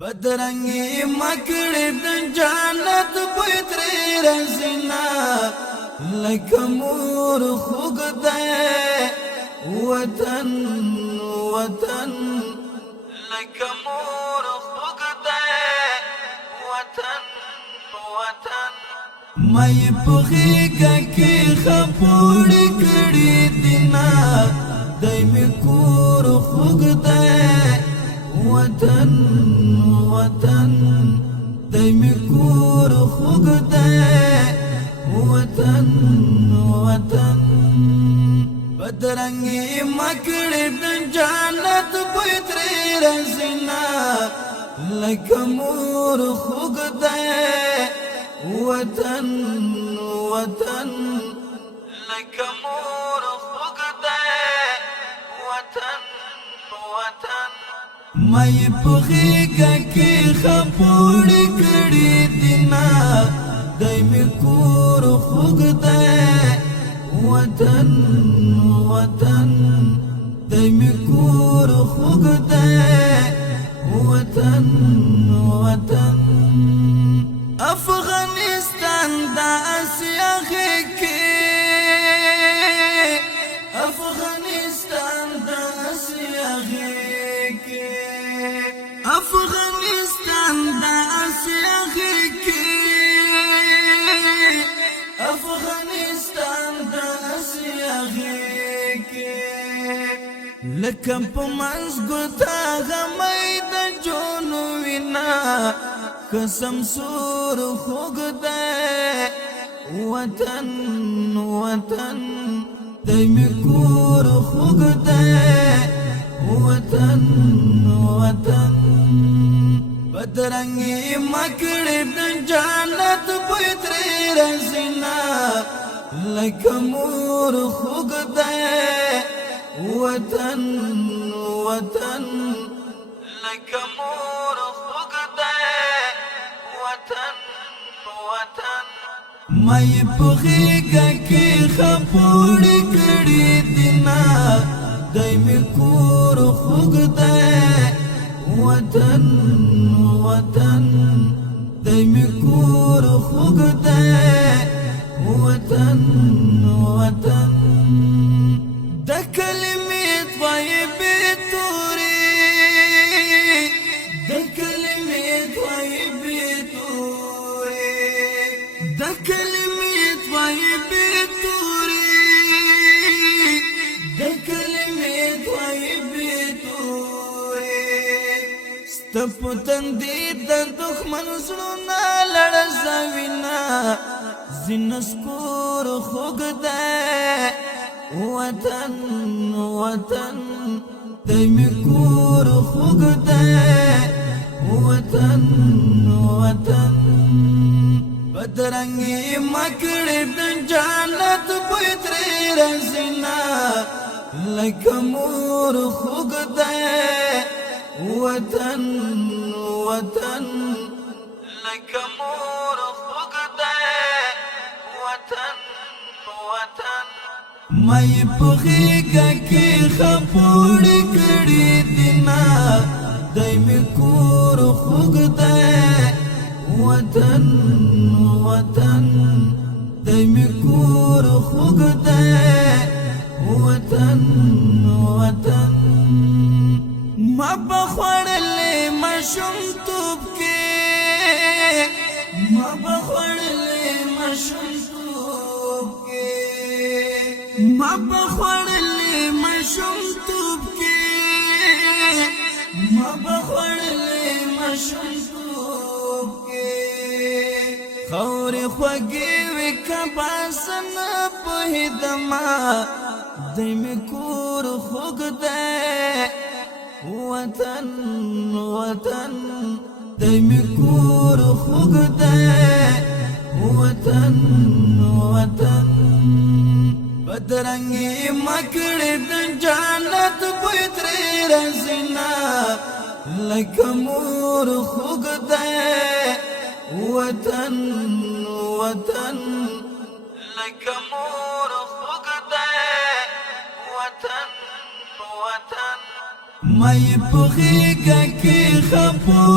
بدرنگی مکڑی د جانت پویتری رزینا لکمور خوگ دے وطن وطن لکمور خوگ دے وطن وطن مائی پخیگا کی خپوڑی کڑی دینا دائمی کور خوگ دے وطن وطن دایمی کور خوگ دے وطن وطن بدرنگی مکڑی د جانت پویتری رزینا لکمور خوگ دے وطن وطن لکمور خوگ دے وطن وطن مائی پخیگا کی خپوڑی کڑی دینا دایمی کور خوگ دے وطن وطن دایمی کور خوگ دے وطن وطن افغانستان دا اسیا کی افغانستان دا اسیا افغانستان دا اسیا کی افغانستان دا اسیا کی لکم پمانس گتا غمی دا جونو وینا قسم سور خوگ دے وطن وطن دایمی کور خوگ دے وطن وطن بدرنگی مکڑی د جانت پویتری رزینا لکمور خوگ دے وطن وطن لکمور خوگ دے وطن وطن مائی پخیگا کی خپوڑی کڑی دینا دایمی کور خوگ دے وطن وطن دایمی کور خوگ دے وطن وطن د کلمې طیبې تورې د کلمې طیبې تورې د کلمې طیبې تورې د کلمې طیبې تورې ستپ تندې د دښمن زړونه لړزوینا زینسکور خوګ دے وطن وطن دایمی کور خوگ دے وطن وطن بدرنگی مکڑی د جانت پویتری رزینا لکمور خوگ دے وطن وطن لکمور خوگ دے وطن وطن مائی پخیگا کی خپوڑی کڑی دینا دایمی کور خوگ دے وطن وطن دایمی کور خوگ دے وطن وطن ما بخوڑلی مشم توب کے ما بخوڑلی مشم توب کے ما بخوڑلی مشم توب کے ما بخوڑلی مشم توب کے خوری خوگی وی کباسن پویدما دایمی کور خوگ دے وطن وطن دایمی کور خوگ دے وطن وطن بدرنگی مکڑی د جانت پویتری رزینا لکمور خوگ دے وطن وطن لکمور خوگ دے وطن وطن مائی پخیگا کی خپوڑی